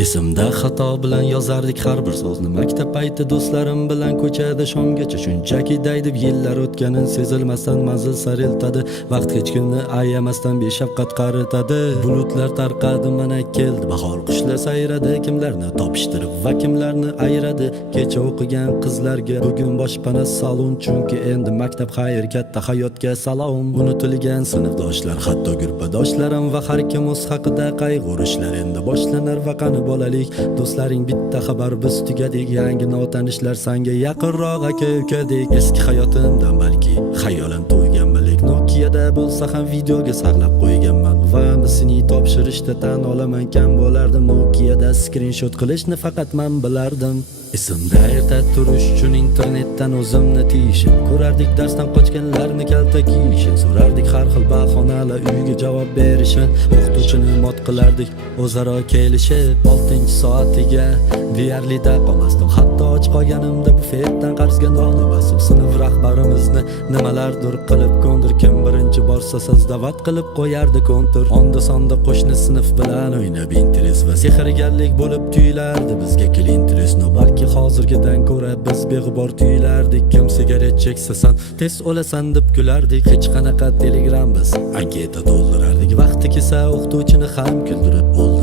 esimda xato bilan yozardik har bir so'zni. Maktab payti do'stlarim bilan ko'chada shomgacha shunchaki daydib yillar o'tganin sezilmasdan manzil sari eltadi vaqt hech kimni ayamasdan beshafqat qaritadi. Bulutlar tarqadi mana keldi. Bahor qushlar sayradi kimlarni topishtirib va kimlarni ayradi kecha o'qigan qizlarga bugun boshpana salon chunki endi maktab xayr katta hayotga salom. Unutilgan sinfdoshlar hatto gurpadoshlarim va har kim o'z haqida qayg'urishlar. Endi boshlanar va qani bolalik. Do'stlaring bitta xabar biz tugadik. Yangi notanishlar sanga yaqinroq aka ukadek eski hayotimdan balki xayolim bo'lsa ham videoga saqlab qo'yganman. Va misli topshirishda tan olaman. Kam bo'lardim nokiada skrinshot qilishni faqat man bilardim. Esimda erta turish uchun internetdan o'zimni tiyishim. Ko'rardik darsdan qochganlarni kalta kiyishini so'rardik har xil bahonalar uyga javob berishin o'qituvchini mot qilardik. O'zaro kelishib oltinchi soatiga deyarli da qolmasdim hatto och qolganimda bufetdan qarzga non olmasdim sinf rahbarimizni nimalardir qilib ko'ndir kim birinchi borsa sazdavat qilib qo'yardi kontur onda sonda qo'shni sinf bilan o'ynab interes va sehrgarlik bo'lib tuyulardi bizga klinteres no balki hozirgidan ko'ra biz beg'ubor tuyulardik kim sigaret cheksa san tez o'lasan deb kulardik. Hech qanaqa telegram biz anketa to'ldirardik. Vaqti kelsa o'qituvchini ham kuldirib o'ldirardik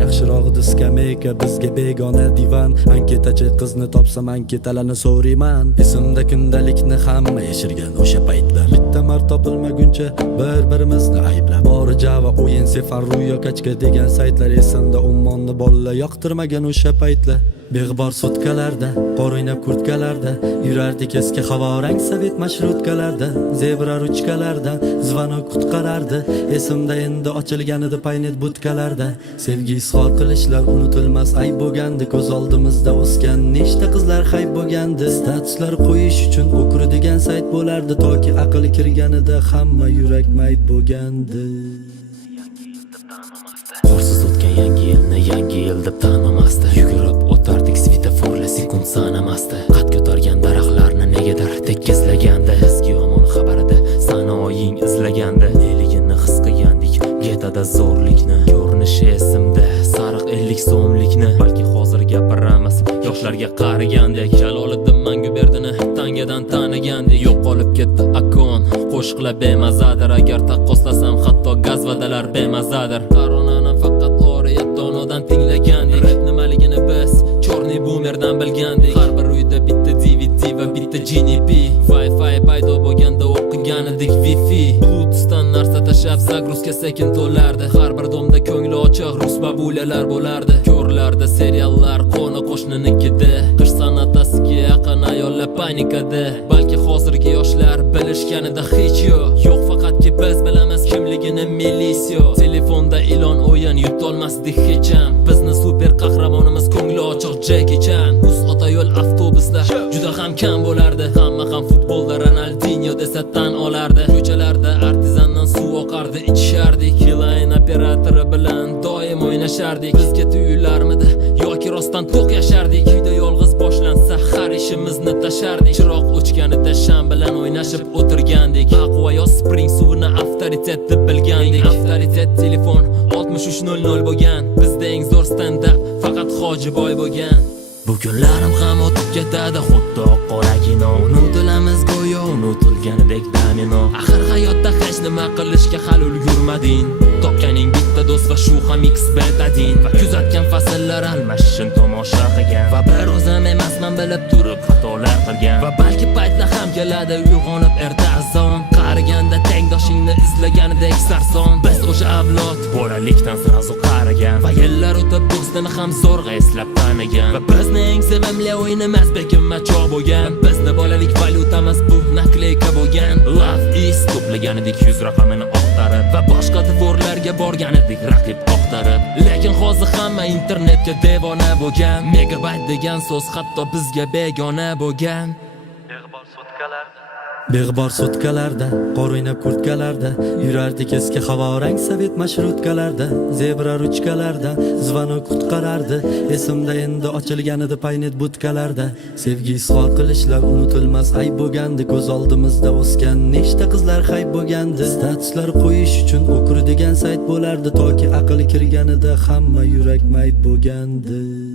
yaxshirog'idi skameyka bizga begona divan. Anketachi qizni topsam anketalarni so'rayman. Esimda kundalikni hamma yashirgan o'sha paytlar. Bitta marta topilmaguncha bir birimizni ayblab. Bori java o'yin sefar ruyo kachka degan saytlar esimda ummonni bolalar yoqtirmagan o'sha paytlar. Beg'bor sutkalarda qor o'ynab kurtkalarda yurardik eski havorang sovet marshrutkalarda zebra ruchkalardan zvonok qutqarardi esimda endi ochilgan edi paynet budkalarda sevgi izhor qilishlar unutilmas ayb bo'lgandi. Ko'z oldimizda o'sgan nechta qizlar hayb bo'lgandi. Statuslar qo'yish uchun o'kiradigan degan sayt bo'lardi. Toki aql kirganida hamma yurak mayb bo'lgandi. Qorsiz o'tgan yangi yilni yangi yil deb tanimasdi. Yugurib o'tardik svetoforlar sekund sanamasdi. Qad ko'targan daraxtlarni negadir tekislagandi eski yomon xabarida sanoying izlagandi. Neligini his qilgandik getada zo'rlikni. Ko'rinishi esimda. Sariq ellik so'mlikni balki hozir gapiramiz. Yoshlarga qarigandek jaloliddin manguberdini tangadan tanigandek yo'qolib ketdi akon qo'shiqlar bemazadir. Agar taqqoslasam hatto gazvadalar bemazadir. Koronani faqat oriyatonodan tinglagandik rep nimaligini biz chorniy boomerdan bilgandik har bir uyda bitta dvd va bitta gnp wi-fi paydo bo'lganda o'qigan edik wi-fi. Bluetoothdan narsa tashlab zagruzka sekin to'lardi. Har bir domda ko'ngli ochiq rus babulalar bo'lardi. Ko'rlarda seriallar qo'ni qo'shninikida. Qish san'atasiga yaqin ayollar panikada balki hozirgi yoshlar bilishganida hech yo'q. Yo'q faqatki biz bilamiz kimligini milisio telefonda ilon o'yin yutolmasdik hecham bizni super qahramonimiz ko'ngli ochiq jeki Chan. Uz ota yo'l avtobuslar juda ham kam bo'lardi. Bilan doim o'ynashardik. Bizga tuyularmidi? Yoki rostdan to'q yashardik. Uyda yolg'iz boshlansa har ishimizni tashardik. Chiroq o'chganida sham bilan o'ynashib o'tirgandik. Aqva yo spring suvini avtoritet deb bilgandik. Avtoritet telefon 6300 bo'lgan. Bizda eng zo'r standart faqat hojiboy bo'lgan. Bu kunlarim ham o'tib ketadi. Xuddi qora kino. Unutilamiz go'yo unutilganidek domino Axir hayotda hech nima qilishga hali ulgurmading va shu ham x betadin Va kuzatgan fasllar almashin tomosha qilgan. Va bir o'zim emasman bilib turib xatolar qilgan. Va balki paytlar ham keladi uyg'onib erta azon Qariganda tengdoshingni izlaganidek sarson. Biz o'sha avlod bolalikdan srazu qarigan. Va yillar o'tib do'stini ham zo'rg'a eslab tanigan. Va bizni eng sevimli o'yinimiz bekinmacho bo'lgan. Bizni bolalik valyutamiz bu nakleyka bo'lgan. Love is to'plagan edik yuz raqamini Va boshqa dvorlarga borgan edik raqib oqtarib. Lekin hozir hamma internetga devona bo'lgan. Megabayt degan so'z hatto bizga begona bo'lgan. Beg'ubor sutkalarda qor o'ynab kurtkalarda Yurardik eski havorang sovet mashrutkalarda Zebra ruchkalarda, zvonok qutqarardi Esimda endi ochilganida paynet butkalarda. Sevgi izhor qilishlar unutilmas ayb bo'lgandi Ko'z oldimizda o'sgan nechta qizlar hayb bo'lgandi. Statuslar qo'yish uchun o'kir degan sayt bo'lardi Toki aql kirganida hamma yurak mayb bo'lgandi.